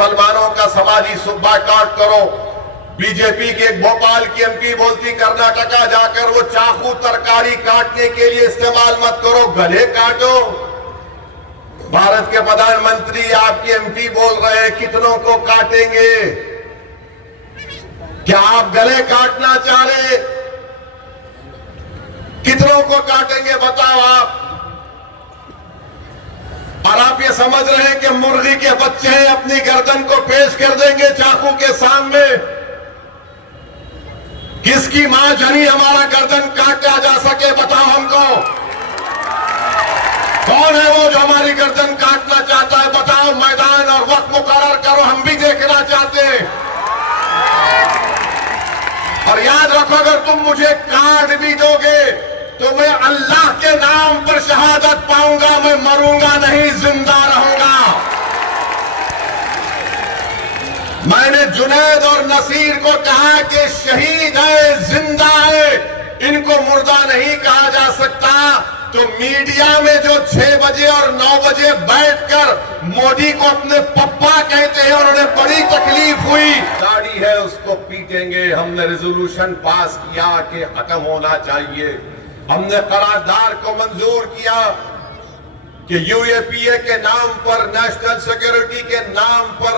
मुसलमानों का समाजी बायकॉट करो। बीजेपी के भोपाल की एमपी बोलती कर्नाटका जाकर वो चाकू तरकारी काटने के लिए इस्तेमाल मत करो, गले काटो। भारत के प्रधानमंत्री आपके एमपी बोल रहे हैं कितनों को काटेंगे। क्या आप गले काटना चाह रहे? कितनों को काटेंगे बताओ आप। और आप ये समझ रहे हैं कि मुर्गी के बच्चे हैं, अपनी गर्दन को पेश कर देंगे चाकू के सामने। किसकी मां जनी हमारा गर्दन काटा जा सके बताओ हमको। कौन है वो जो हमारी गर्दन काटना चाहता है बताओ। मैदान और वक्त मुकर्रर करो, हम भी देखना चाहते हैं। और याद रखो अगर तुम मुझे काट भी दोगे तो मैं अल्लाह के नाम पर शहादत पाऊंगा, मैं मरूंगा नहीं, जिंदा रहूंगा। मैंने जुनैद और नसीर को कहा कि शहीद है, जिंदा है, इनको मुर्दा नहीं कहा जा सकता। तो मीडिया में जो 6 बजे और 9 बजे बैठकर मोदी को अपने पप्पा कहते हैं और उन्हें बड़ी तकलीफ हुई, गाड़ी है उसको पीटेंगे। हमने रेजोल्यूशन पास किया कि खत्म होना चाहिए। हमने करारदाद को मंजूर किया कि यूएपीए के नाम पर, नेशनल सिक्योरिटी के नाम पर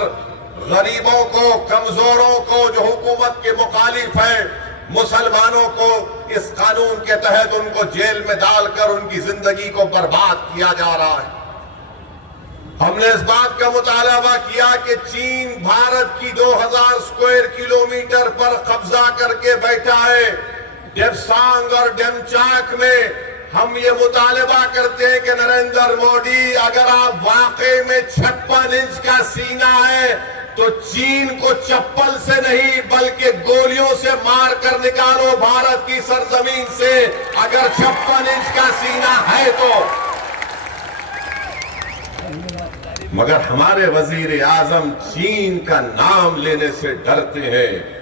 गरीबों को, कमजोरों को, जो हुकूमत के मुखालिफ है, मुसलमानों को इस कानून के तहत उनको जेल में डालकर उनकी जिंदगी को बर्बाद किया जा रहा है। हमने इस बात का मुतालबा किया कि चीन भारत की 2000 स्क्वायर किलोमीटर पर कब्जा करके बैठा है। डेप्सांग और डेमचाक में हम ये मुतालबा करते हैं कि नरेंद्र मोदी, अगर आप वाकई में 56 इंच का सीना है तो चीन को चप्पल से नहीं बल्कि गोलियों से मार कर निकालो भारत की सरजमीन से, अगर 56 इंच का सीना है तो। मगर हमारे वजीर आजम चीन का नाम लेने से डरते हैं।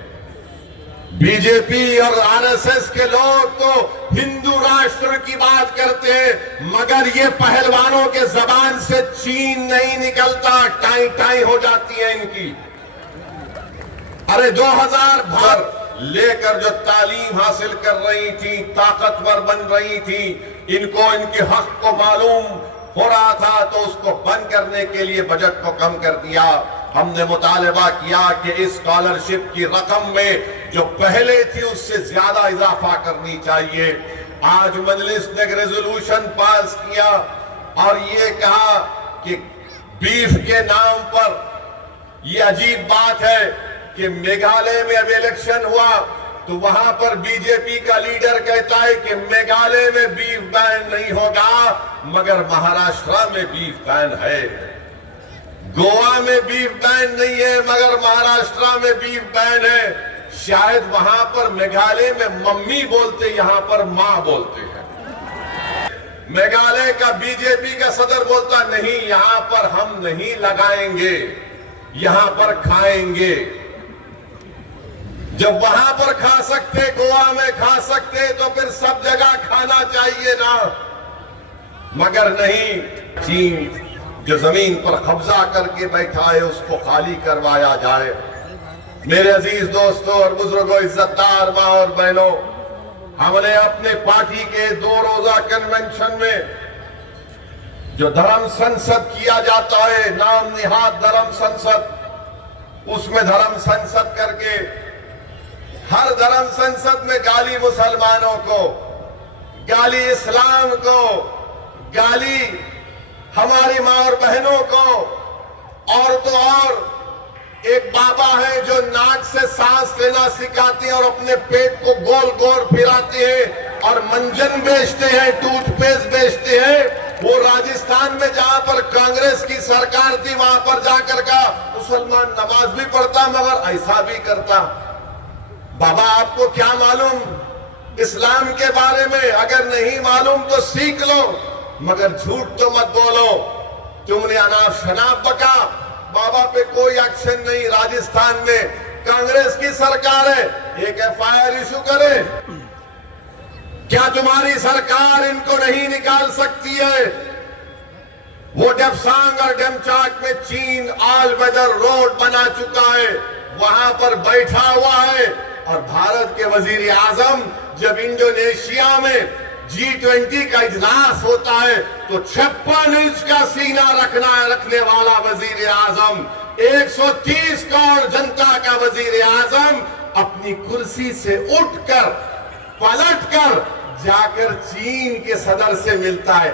बीजेपी और आरएसएस के लोग तो हिंदू राष्ट्र की बात करते हैं, मगर ये पहलवानों के जबान से चीन नहीं निकलता, टाई टाई हो जाती है इनकी। अरे 2000 भर लेकर जो तालीम हासिल कर रही थी, ताकतवर बन रही थी, इनको इनके हक को मालूम हो रहा था तो उसको बंद करने के लिए बजट को कम कर दिया। हमने मुतालबा किया कि इस स्कॉलरशिप की रकम में जो पहले थी उससे ज्यादा इजाफा करनी चाहिए। आज मजलिस ने एक रेजोल्यूशन पास किया और ये कहा कि बीफ के नाम पर, यह अजीब बात है कि मेघालय में अब इलेक्शन हुआ तो वहां पर बीजेपी का लीडर कहता है कि मेघालय में बीफ बैन नहीं होगा, मगर महाराष्ट्र में बीफ बैन है। गोवा में बीफ बैन नहीं है मगर महाराष्ट्र में बीफ बैन है। शायद वहां पर मेघालय में मम्मी बोलते, यहां पर मां बोलते हैं। मेघालय का बीजेपी का सदर बोलता नहीं, यहां पर हम नहीं लगाएंगे, यहां पर खाएंगे। जब वहां पर खा सकते, गोवा में खा सकते, तो फिर सब जगह खाना चाहिए ना। मगर नहीं, चीन जो जमीन पर कब्जा करके बैठा है उसको खाली करवाया जाए। मेरे अजीज दोस्तों और बुजुर्गों, इज्जतदार मां और बहनों, हमने अपने पार्टी के 2 रोजा कन्वेंशन में जो धर्म संसद किया जाता है, नाम निहाद धर्म संसद, उसमें धर्म संसद करके हर धर्म संसद में गाली मुसलमानों को, गाली इस्लाम को, गाली हमारी मां और बहनों को, और तो और एक बाबा है जो नाक से सांस लेना सिखाते हैं और अपने पेट को गोल गोल फिराते हैं और मंजन बेचते हैं, टूथपेस्ट बेचते हैं। वो राजस्थान में जहां पर कांग्रेस की सरकार थी वहां पर जाकर का मुसलमान नमाज भी पढ़ता मगर ऐसा भी करता। बाबा आपको क्या मालूम इस्लाम के बारे में? अगर नहीं मालूम तो सीख लो, मगर झूठ तो मत बोलो। तुमने अनाप शनाप बका, बाबा पे कोई एक्शन नहीं। राजस्थान में कांग्रेस की सरकार है, एक एफआईआर इशू करे। क्या तुम्हारी सरकार इनको नहीं निकाल सकती है? वो डेप्सांग और डेमचाक में चीन ऑल वेदर रोड बना चुका है, वहां पर बैठा हुआ है। और भारत के वजीर आजम जब इंडोनेशिया में G20 का इजलास होता है तो 56 इंच का सीना रखने वाला वजीर आजम, 130 करोड़ जनता का वजीर आजम अपनी कुर्सी से उठकर पलटकर जाकर चीन के सदर से मिलता है।